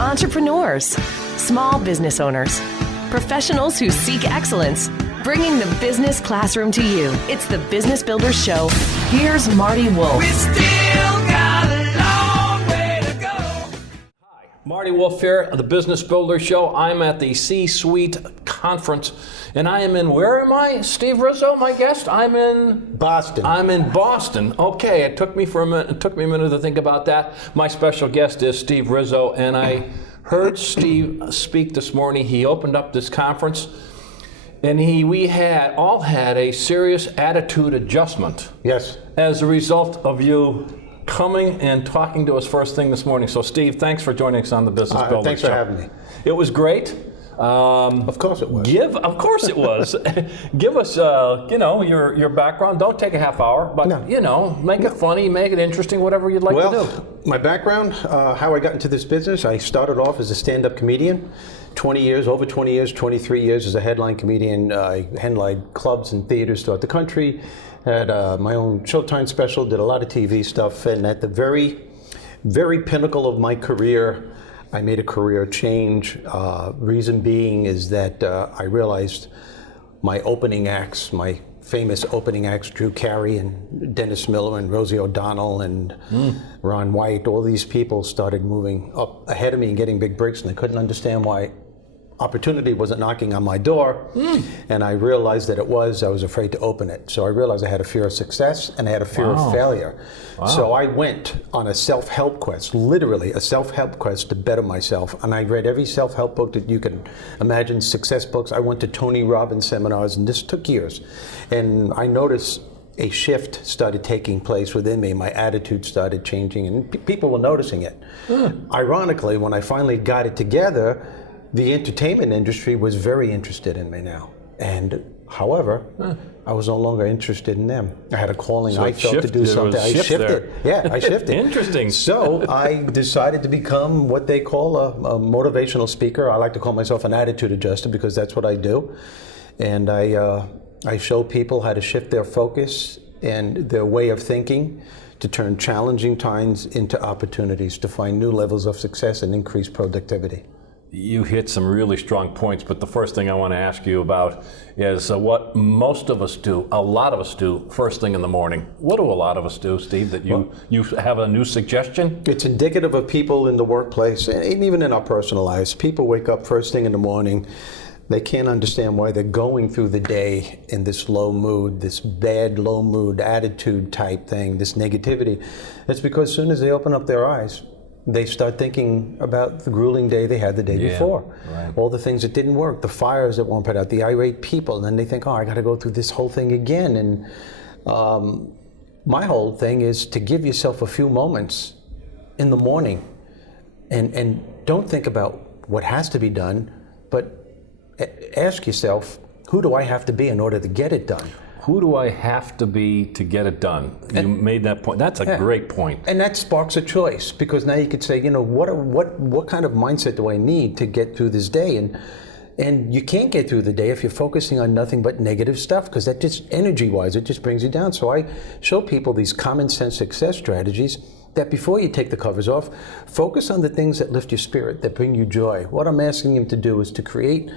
entrepreneurs, small business owners, professionals who seek excellence, bringing the business classroom to you. It's the Business Builder Show. Here's Marty Wolff. We still got a long way to go. Hi, Marty Wolff here, the Business Builder Show. I'm at the C-Suite Conference, and I am in, where am I? Steve Rizzo, my guest? I'm in Boston. I'm in Boston. Okay, it took me a minute to think about that. My special guest is Steve Rizzo, and I heard Steve speak this morning. He opened up this conference, and we all had a serious attitude adjustment. Yes. As a result of you coming and talking to us first thing this morning. So Steve, thanks for joining us on the Business Builder Thanks Show. for having me. It was great. Of course it was. Of course it was. Give us, your background. Don't take a half hour, but make it funny, make it interesting, whatever you'd like to do. Well, my background, how I got into this business, I started off as a stand-up comedian. 20 years, over 20 years, 23 years as a headline comedian. I headlined clubs and theaters throughout the country. Had my own Showtime special, did a lot of TV stuff, and at the very, very pinnacle of my career, I made a career change. Reason being is that I realized my opening acts, my famous opening acts, Drew Carey and Dennis Miller and Rosie O'Donnell and Ron White, all these people started moving up ahead of me and getting big breaks, and I couldn't understand why opportunity wasn't knocking on my door. And I realized that I was afraid to open it. So I realized I had a fear of success and I had a fear of failure. Wow. So I went on a self-help quest, literally a self-help quest to better myself. And I read every self-help book that you can imagine, success books. I went to Tony Robbins seminars, and this took years. And I noticed a shift started taking place within me. My attitude started changing, and people were noticing it. Ironically, when I finally got it together, the entertainment industry was very interested in me now. And however, I was no longer interested in them. I had a calling. So I felt to do something. I shifted. Yeah, I shifted. Interesting. So I decided to become what they call a motivational speaker. I like to call myself an attitude adjuster because that's what I do. And I show people how to shift their focus and their way of thinking to turn challenging times into opportunities, to find new levels of success and increase productivity. You hit some really strong points, but the first thing I want to ask you about is what most of us do, a lot of us do, first thing in the morning. What do a lot of us do, Steve, that you have a new suggestion? It's indicative of people in the workplace and even in our personal lives. People wake up first thing in the morning. They can't understand why they're going through the day in this low mood, this bad low mood attitude type thing, this negativity. It's because as soon as they open up their eyes, they start thinking about the grueling day they had the day before. Right. All the things that didn't work, the fires that weren't put out, the irate people, and then they think, I got to go through this whole thing again. And my whole thing is to give yourself a few moments in the morning and don't think about what has to be done, but ask yourself, who do I have to be in order to get it done? Who do I have to be to get it done? You made that point. That's a great point. And that sparks a choice, because now you could say, what kind of mindset do I need to get through this day? And you can't get through the day if you're focusing on nothing but negative stuff, because that just energy-wise, it just brings you down. So I show people these common sense success strategies that before you take the covers off, focus on the things that lift your spirit, that bring you joy. What I'm asking them to do is to create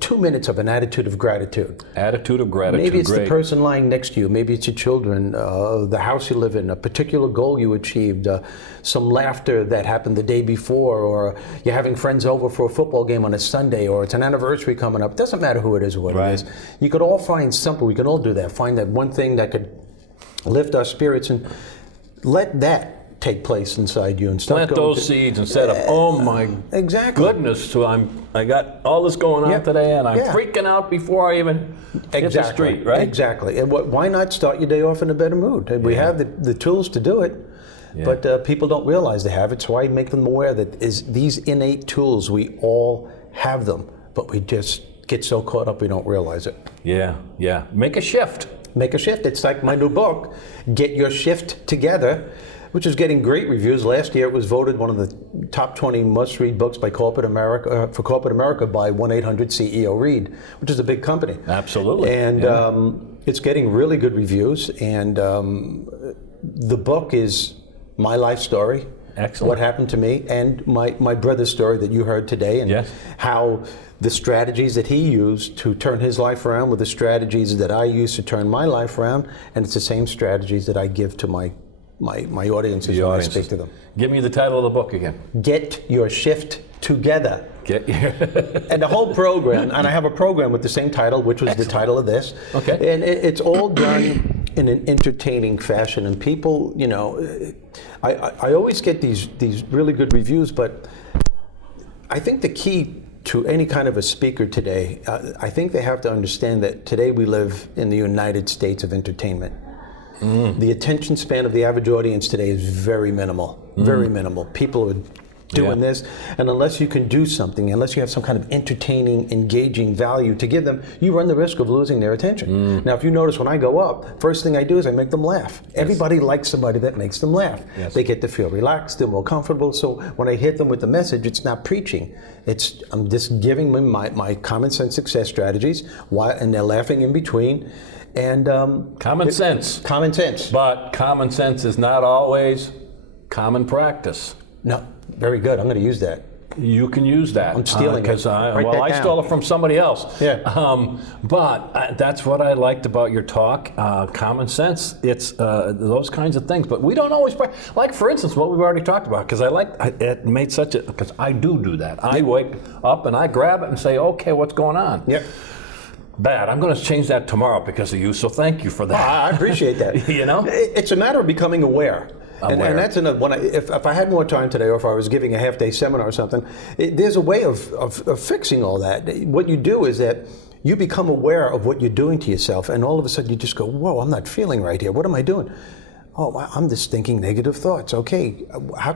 2 minutes of an attitude of gratitude. Attitude of gratitude. Maybe it's the person lying next to you. Maybe it's your children, the house you live in, a particular goal you achieved, some laughter that happened the day before, or you're having friends over for a football game on a Sunday, or it's an anniversary coming up. It doesn't matter who it is or what it is. You could all find something. We can all do that. Find that one thing that could lift our spirits and let that take place inside you and start plant those seeds instead of, oh my goodness, so I got all this going on today and I'm freaking out before I even hit the street, right? Exactly. And why not start your day off in a better mood? We have the tools to do it, but people don't realize they have it, so I make them aware that these innate tools, we all have them, but we just get so caught up we don't realize it. Yeah. Make a shift. Make a shift. It's like my new book, Get Your Shift Together, which is getting great reviews. Last year it was voted one of the top 20 must-read books by corporate America, for corporate America by 1-800-CEO Read, which is a big company. Absolutely. And it's getting really good reviews. And the book is my life story. Excellent. what happened to me, and my brother's story that you heard today, and Yes. how the strategies that he used to turn his life around were the strategies that I used to turn my life around, and it's the same strategies that I give to my audiences when I speak to them. Give me the title of the book again. Get your shift together. Get your And the whole program, and I have a program with the same title, which was the title of this. Okay. And it's all done in an entertaining fashion. And people, I always get these really good reviews, but I think the key to any kind of a speaker today, I think they have to understand that today we live in the United States of entertainment. The attention span of the average audience today is very minimal, very minimal. People are doing this, and unless you can do something, unless you have some kind of entertaining, engaging value to give them, you run the risk of losing their attention. Now, if you notice, when I go up, first thing I do is I make them laugh. Everybody likes somebody that makes them laugh. They get to feel relaxed, they're more comfortable. So when I hit them with the message, it's not preaching. I'm just giving them my common sense success strategies, and they're laughing in between. And common sense. Common sense. But common sense is not always common practice. No, very good. I'm going to use that. You can use that. I'm stealing it. Because Write that I down. stole it from somebody else. Yeah. But that's what I liked about your talk. Common sense. It's those kinds of things. But we don't always like, for instance, what we've already talked about. Because it made such a. Because I do that. I wake up and I grab it and say, okay, what's going on? Yep. Bad. I'm going to change that tomorrow because of you. So thank you for that. I appreciate that. It's a matter of becoming aware. And that's another one. If I had more time today, or if I was giving a half-day seminar or something, there's a way of fixing all that. What you do is that you become aware of what you're doing to yourself, and all of a sudden you just go, whoa, I'm not feeling right here. What am I doing? Oh, I'm just thinking negative thoughts. Okay,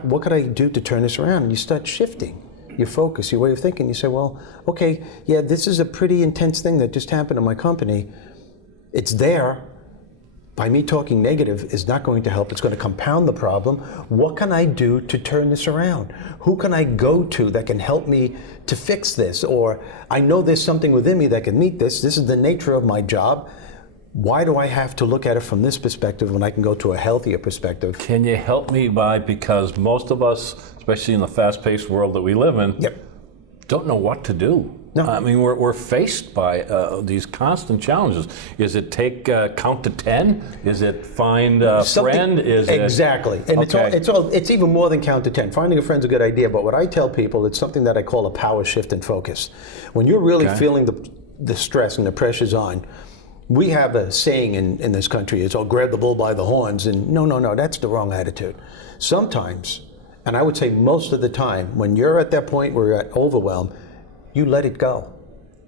what could I do to turn this around? And you start shifting your focus, your way of thinking. You say, well, okay, yeah, this is a pretty intense thing that just happened in my company. It's there. By me talking negative is not going to help. It's going to compound the problem. What can I do to turn this around? Who can I go to that can help me to fix this? Or I know there's something within me that can meet this. This is the nature of my job. Why do I have to look at it from this perspective when I can go to a healthier perspective? Can you help me because most of us, especially in the fast-paced world that we live in, don't know what to do. No. I mean, we're faced by these constant challenges. Is it count to 10? Is it find a friend? Exactly. And it's even more than count to 10. Finding a friend's a good idea, but what I tell people, it's something that I call a power shift in focus. When you're really feeling the stress and the pressure's on, we have a saying in this country, it's, grab the bull by the horns, and no, that's the wrong attitude. Sometimes, and I would say most of the time, when you're at that point where you're at overwhelm, you let it go.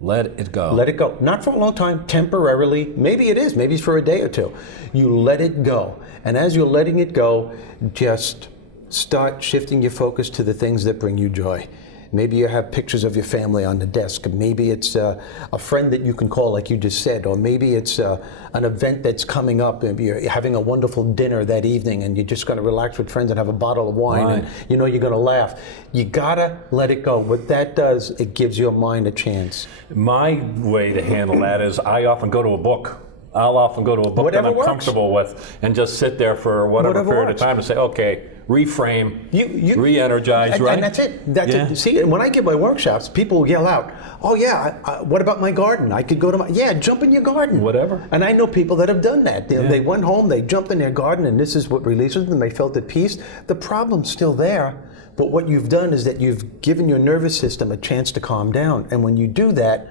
Let it go. Let it go. Not for a long time, temporarily. Maybe it is. Maybe it's for a day or two. You let it go. And as you're letting it go, just start shifting your focus to the things that bring you joy. Maybe you have pictures of your family on the desk. Maybe it's a friend that you can call, like you just said, or maybe it's an event that's coming up. Maybe you're having a wonderful dinner that evening, and you're just going to relax with friends and have a bottle of wine, and you're going to laugh. You gotta let it go. What that does, it gives your mind a chance. My way to handle that is I often go to a book. I'll often go to a book that I'm comfortable with and just sit there for whatever period of time to say, okay, reframe, re-energize, right? And that's it. It. See, when I give my workshops, people yell out, oh yeah, what about my garden? I could go to jump in your garden. Whatever. And I know people that have done that. They went home, they jumped in their garden, and this is what releases them. They felt at peace. The problem's still there, but what you've done is that you've given your nervous system a chance to calm down. And when you do that,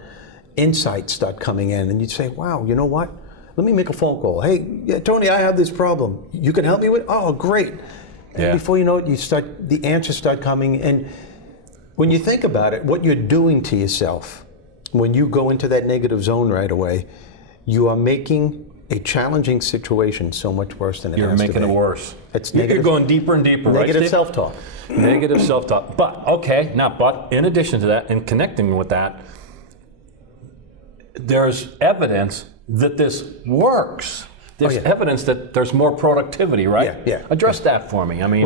insights start coming in, and you say, wow, you know what? Let me make a phone call. Hey, Tony, I have this problem. You can help me with? Oh, great. And before you know it, the answers start coming. And when you think about it, what you're doing to yourself, when you go into that negative zone right away, you are making a challenging situation so much worse than it has to be. You're making it worse. It's You're going deeper and deeper, right, Negative Steve? self-talk. Negative self-talk. But in addition to that, and connecting with that, there's evidence that this works. There's evidence that there's more productivity, right? Yeah. Address that for me. I mean,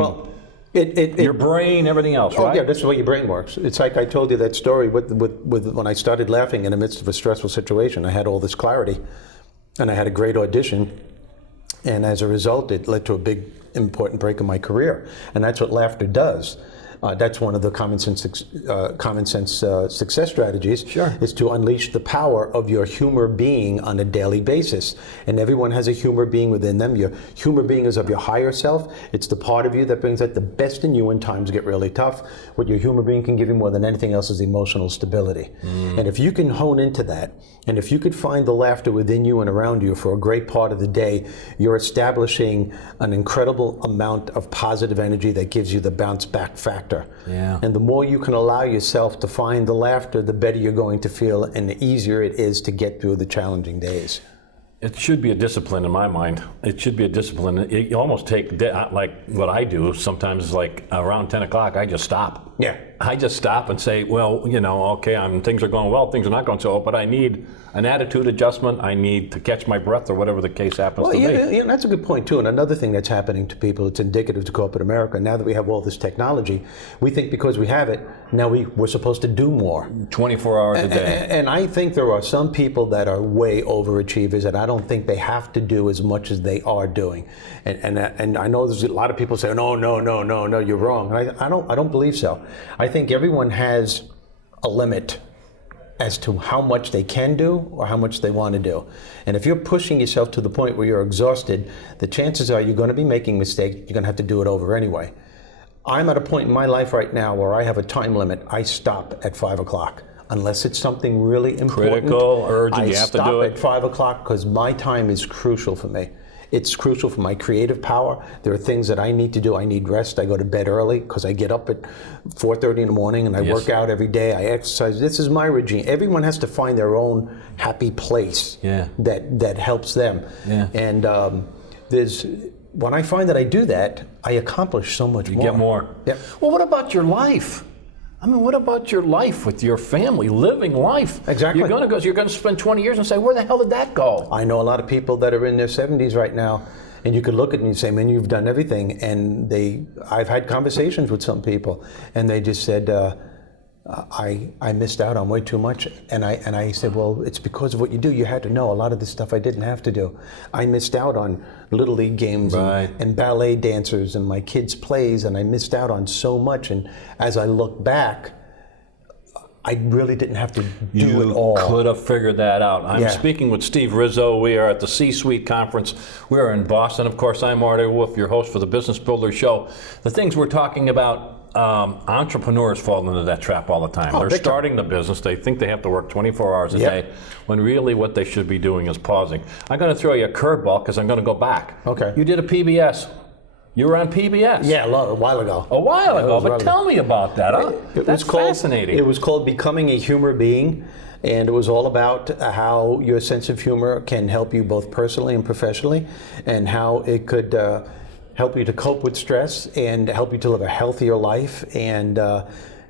your brain, everything else, right? Oh yeah, that's the way your brain works. It's like I told you that story with when I started laughing in the midst of a stressful situation. I had all this clarity, and I had a great audition, and as a result, it led to a big important break in my career, and that's what laughter does. That's one of the common sense success strategies. Sure. Is to unleash the power of your humor being on a daily basis. And everyone has a humor being within them. Your humor being is of your higher self. It's the part of you that brings out the best in you when times get really tough. What your humor being can give you more than anything else is emotional stability. And if you can hone into that, and if you could find the laughter within you and around you for a great part of the day, you're establishing an incredible amount of positive energy that gives you the bounce back factor. Yeah. And the more you can allow yourself to find the laughter, the better you're going to feel, and the easier it is to get through the challenging days. It should be a discipline in my mind. It should be a discipline. You almost take, like what I do sometimes, like around 10 o'clock, I just stop. Yeah. I just stop and say, well, okay, things are going well, things are not going so well, but I need an attitude adjustment. I need to catch my breath or whatever the case happens to be. Yeah, that's a good point too. And another thing that's happening to people, it's indicative to corporate America. Now that we have all this technology, we think because we have it, now we're supposed to do more. 24 hours a day. And I think there are some people that are way overachievers, and I don't think they have to do as much as they are doing. And I know there's a lot of people saying, no, you're wrong. And I don't believe so. I think everyone has a limit as to how much they can do or how much they want to do. And if you're pushing yourself to the point where you're exhausted, the chances are you're going to be making mistakes. You're going to have to do it over anyway. I'm at a point in my life right now where I have a time limit. I stop at 5 o'clock. Unless it's something really important. Critical, urgent, you have to do it. I stop at 5 o'clock because my time is crucial for me. It's crucial for my creative power. There are things that I need to do. I need rest. I go to bed early because I get up at 4:30 in the morning and I work out every day. I exercise. This is my regime. Everyone has to find their own happy place that helps them. Yeah. And when I find that I do that, I accomplish so much more. You get more. Yeah. Well, what about your life? What about your life with your family, living life? Exactly. You're going to spend 20 years and say, where the hell did that go? I know a lot of people that are in their 70s right now, and you could look at them and say, man, you've done everything. And I've had conversations with some people, and they just said, I missed out on way too much. And I said, well, it's because of what you do. You had to know a lot of this stuff I didn't have to do. I missed out on Little League games and ballet dancers and my kids' plays, and I missed out on so much. And as I look back, I really didn't have to do it all. You could have figured that out. I'm speaking with Steve Rizzo. We are at the C-Suite Conference. We are in Boston. Of course, I'm Marty Wolff, your host for the Business Builder Show. The things we're talking about, entrepreneurs fall into that trap all the time. They're starting the business. They think they have to work 24 hours a day, when really what they should be doing is pausing. I'm going to throw you a curveball because I'm going to go back. Okay. You did a PBS. You were on PBS. Yeah, a while ago. A while ago, but tell me about that. That's fascinating. It was called Becoming a Humor Being, and it was all about how your sense of humor can help you both personally and professionally, and how it could help you to cope with stress and help you to live a healthier life, and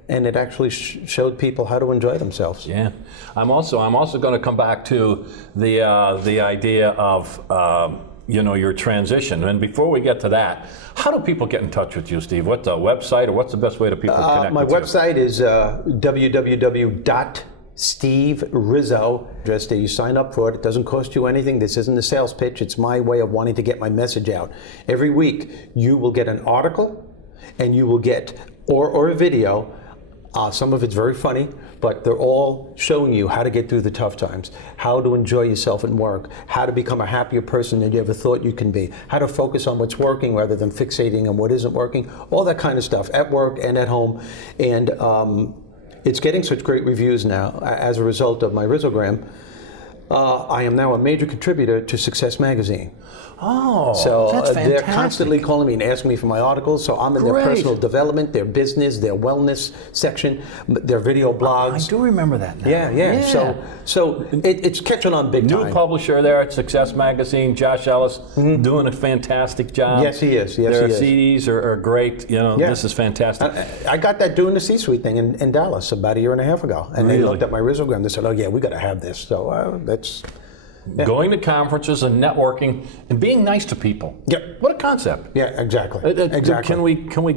it actually showed people how to enjoy themselves. Yeah, I'm also going to come back to the idea of your transition. And before we get to that, how do people get in touch with you, Steve? What's the website, or what's the best way to people to connect with you? My website is www.steverizzo. Just you sign up for it. It doesn't cost you anything. This isn't a sales pitch. It's my way of wanting to get my message out. Every week, you will get an article, and you will get or a video. Some of it's very funny, but they're all showing you how to get through the tough times, how to enjoy yourself in work, how to become a happier person than you ever thought you can be, how to focus on what's working rather than fixating on what isn't working, all that kind of stuff at work and at home. And it's getting such great reviews now as a result of my Rizzogram. I am now a major contributor to Success Magazine. Oh, so that's fantastic. They're constantly calling me and asking me for my articles, so I'm in their personal development, their business, their wellness section, their video blogs. I do remember that now. Yeah. So it's catching on big time. New publisher there at Success Magazine, Josh Ellis, doing a fantastic job. Yes, he is. Their CDs are great. This is fantastic. I got that doing the C-Suite thing in Dallas about a year and a half ago, and they looked at my Rizzogram. They said, "Oh yeah, we got to have this." So that's. Yeah. Going to conferences and networking and being nice to people. Yep. What a concept. Yeah, exactly. Exactly. Can we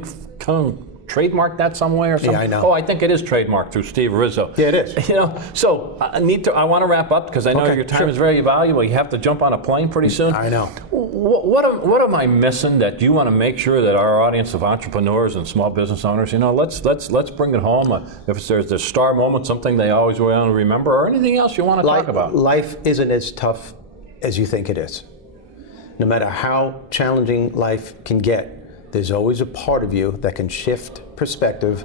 trademark that some way or something? Yeah, I know. Oh, I think it is trademarked through Steve Rizzo. Yeah, it is. You know, so I want to wrap up because I know Okay, your time sure. is very valuable. You have to jump on a plane pretty soon. I know. What am I missing that you want to make sure that our audience of entrepreneurs and small business owners, you know, let's bring it home. If there's a star moment, something they always want to remember, or anything else you want to talk about. Life isn't as tough as you think it is. No matter how challenging life can get, there's always a part of you that can shift perspective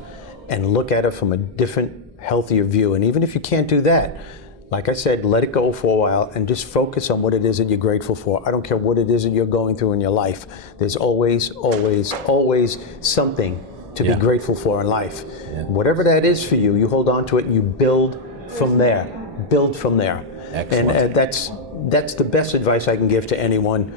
and look at it from a different, healthier view. And even if you can't do that, like I said, let it go for a while and just focus on what it is that you're grateful for. I don't care what it is that you're going through in your life. There's always, always, always something to be grateful for in life. Yeah. Whatever that is for you, you hold on to it and you build from there. Build from there. Excellent. And that's the best advice I can give to anyone.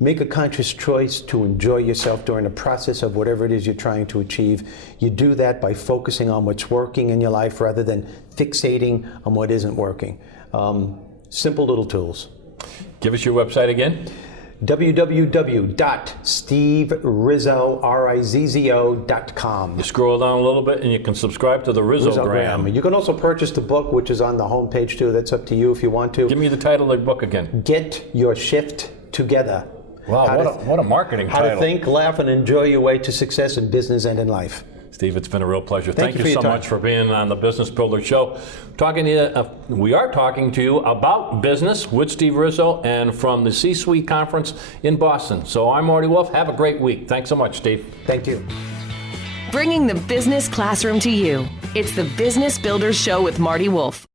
Make a conscious choice to enjoy yourself during the process of whatever it is you're trying to achieve. You do that by focusing on what's working in your life rather than fixating on what isn't working. Simple little tools. Give us your website again. www.steverizzo.com. You scroll down a little bit and you can subscribe to the Rizzogram. You can also purchase the book, which is on the homepage too. That's up to you if you want to. Give me the title of the book again. Get Your Shift Together. Wow, what a marketing title. How to think, laugh, and enjoy your way to success in business and in life. Steve, it's been a real pleasure. Thank you for so your time. much for being on the Business Builder Show. We are talking to you about business with Steve Rizzo and from the C-Suite Conference in Boston. So I'm Marty Wolff. Have a great week. Thanks so much, Steve. Thank you. Bringing the business classroom to you. It's the Business Builders Show with Marty Wolff.